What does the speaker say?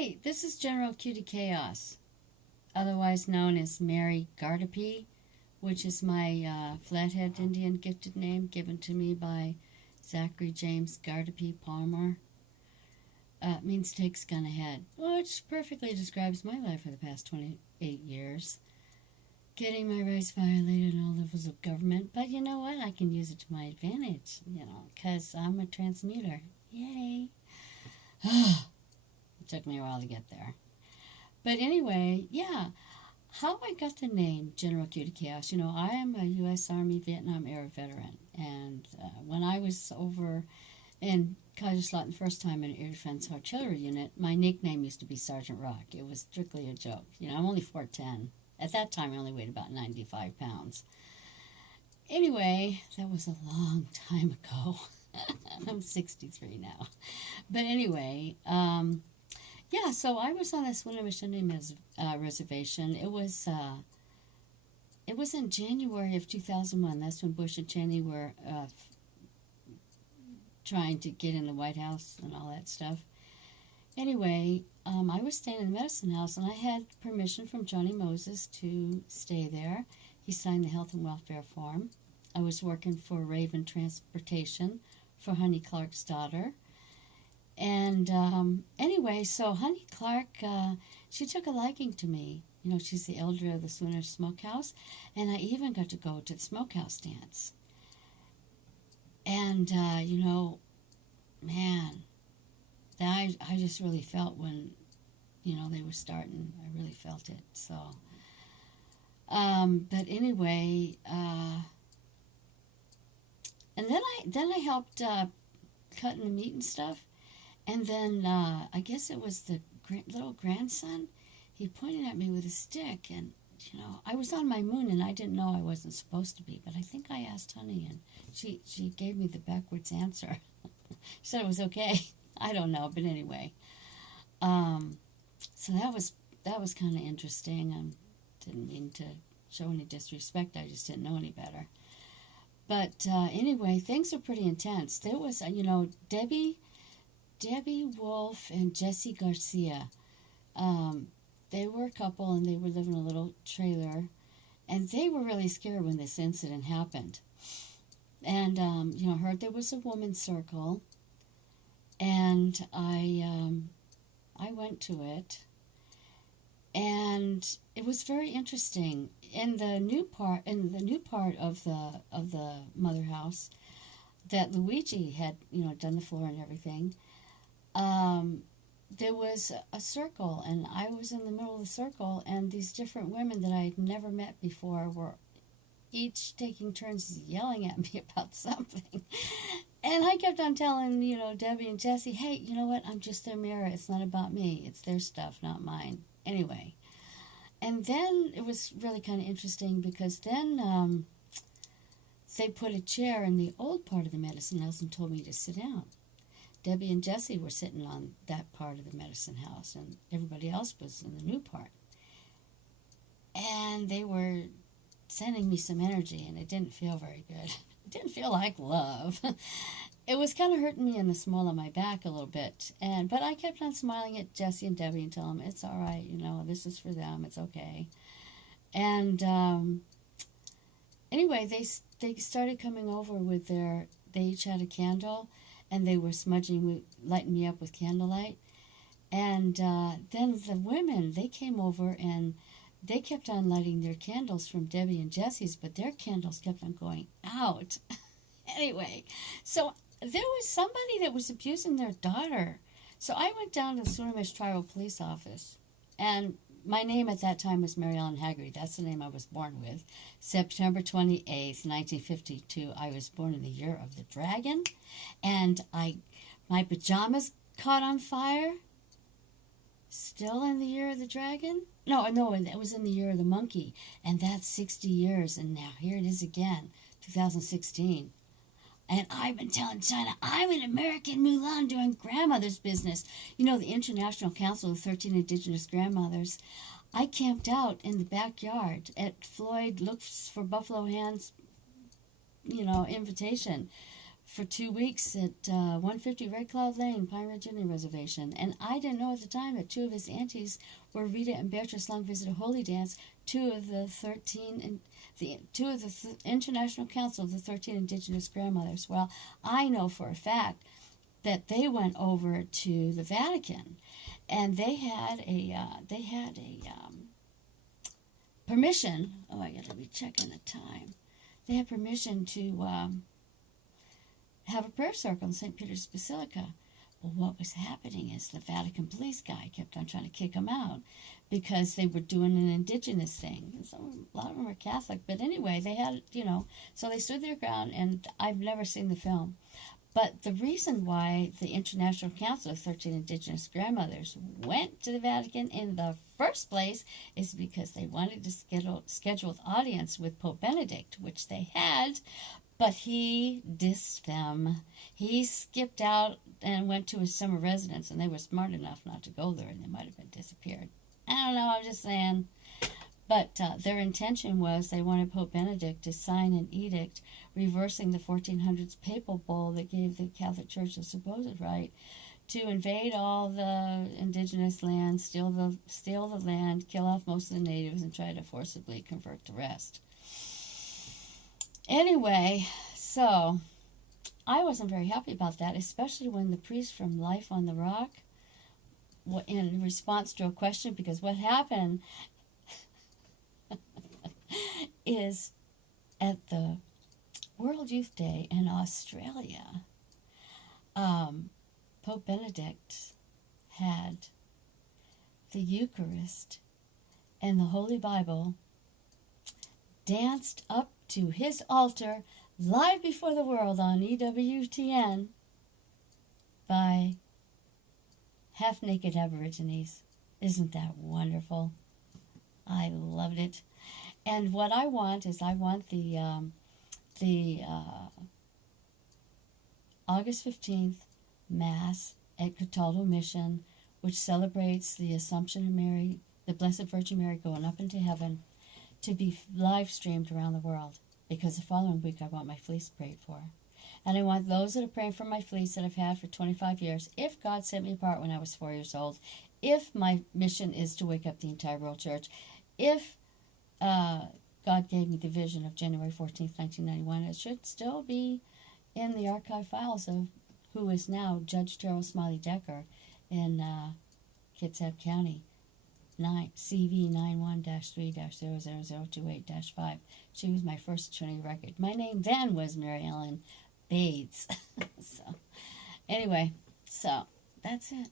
Hey, this is General CutieChaos, otherwise known as Mary Guardipee, which is my Flathead Indian gifted name given to me by Zachary James Guardipee Palmer. Means takes gun ahead, which perfectly describes my life for the past 28 years. Getting my rights violated in all levels of government, but you know what? I can use it to my advantage, because I'm a transmuter. Yay! It took me a while to get there. But anyway, yeah, how I got the name General CutieChaos, I am a U.S. Army Vietnam era veteran, and when I was over in Kalispell the first time in an air defense artillery unit, my nickname used to be Sergeant Rock. It was strictly a joke. I'm only 4'10". At that time, I only weighed about 95 pounds. Anyway, that was a long time ago. I'm 63 now. But anyway, so I was on this Winnemish Indian reservation. It was in January of 2001. That's when Bush and Cheney were trying to get in the White House and all that stuff. Anyway, I was staying in the medicine house, and I had permission from Johnny Moses to stay there. He signed the health and welfare form. I was working for Raven Transportation for Honey Clark's daughter. And anyway, so Honey Clark, she took a liking to me. She's the elder of the Sooner Smokehouse, and I even got to go to the smokehouse dance. And, man, I just really felt when, they were starting. I really felt it. So, but anyway, and then I helped cutting the meat and stuff. And then I guess it was the little grandson. He pointed at me with a stick, and I was on my moon, and I didn't know I wasn't supposed to be. But I think I asked Honey, and she gave me the backwards answer. She said it was okay. I don't know, but anyway. So that was kind of interesting. I didn't mean to show any disrespect. I just didn't know any better. But anyway, things are pretty intense. There was, Debbie Wolf and Jesse Garcia. They were a couple, and they were living in a little trailer, and they were really scared when this incident happened. And heard there was a woman's circle, and I went to it, and it was very interesting. In the new part of the mother house that Luigi had done the floor and everything. There was a circle, and I was in the middle of the circle, and these different women that I had never met before were each taking turns yelling at me about something. And I kept on telling, Debbie and Jesse, hey, you know what? I'm just their mirror. It's not about me. It's their stuff, not mine. Anyway. And then it was really kind of interesting because then they put a chair in the old part of the medicine house and told me to sit down. Debbie and Jesse were sitting on that part of the medicine house, and everybody else was in the new part. And they were sending me some energy, and it didn't feel very good. It didn't feel like love. It was kind of hurting me in the small of my back a little bit. But I kept on smiling at Jesse and Debbie and telling them, it's all right, this is for them, it's okay. And anyway, they started coming over with they each had a candle, and they were lighting me up with candlelight. And then the women, they came over, and they kept on lighting their candles from Debbie and Jesse's, but their candles kept on going out. Anyway, so there was somebody that was abusing their daughter. So I went down to the Winnemish Tribal Police office, and my name at that time was Mary Ellen Haggerty. That's the name I was born with. September 28th, 1952. I was born in the year of the dragon, and my pajamas caught on fire. Still in the year of the dragon? No, it was in the year of the monkey, and that's 60 years, and now here it is again, 2016. And I've been telling China, I'm an American Mulan doing grandmother's business. The International Council of 13 Indigenous Grandmothers. I camped out in the backyard at Floyd Looks for Buffalo Hands, invitation for 2 weeks at 150 Red Cloud Lane, Pine Ridge Indian Reservation. And I didn't know at the time that two of his aunties were Rita and Beatrice Long visited Holy Dance, two of the International Council of the 13 Indigenous Grandmothers. Well, I know for a fact that they went over to the Vatican, and they had a permission. Oh, I gotta be checking the time. They had permission to have a prayer circle in St. Peter's Basilica. Well, what was happening is the Vatican Police guy kept on trying to kick them out because they were doing an indigenous thing. And a lot of them were Catholic, but anyway, they had, so they stood their ground, and I've never seen the film. But the reason why the International Council of 13 Indigenous Grandmothers went to the Vatican in the first place is because they wanted to schedule an audience with Pope Benedict, which they had, but he dissed them. He skipped out and went to his summer residence, and they were smart enough not to go there, and they might have been disappeared. I don't know, I'm just saying. But their intention was they wanted Pope Benedict to sign an edict reversing the 1400s papal bull that gave the Catholic Church the supposed right to invade all the indigenous land, steal the land, kill off most of the natives, and try to forcibly convert the rest. Anyway, so I wasn't very happy about that, especially when the priest from Life on the Rock, in response to a question, because what happened is at the World Youth Day in Australia, Pope Benedict had the Eucharist and the Holy Bible danced up to his altar live before the world on EWTN by half-naked Aborigines. Isn't that wonderful? I loved it. And what I want is I want the August 15th Mass at Cataldo Mission, which celebrates the Assumption of Mary, the Blessed Virgin Mary going up into heaven, to be live streamed around the world, because the following week I want my fleece prayed for. And I want those that are praying for my fleece that I've had for 25 years, if God set me apart when I was 4 years old, if my mission is to wake up the entire world church, if God gave me the vision of January 14th, 1991, it should still be in the archive files of who is now Judge Terrell Smiley Decker in Kitsap County. CV 91-3-00028-5. She was my first attorney record. My name then was Mary Ellen Bates. So, anyway, so that's it.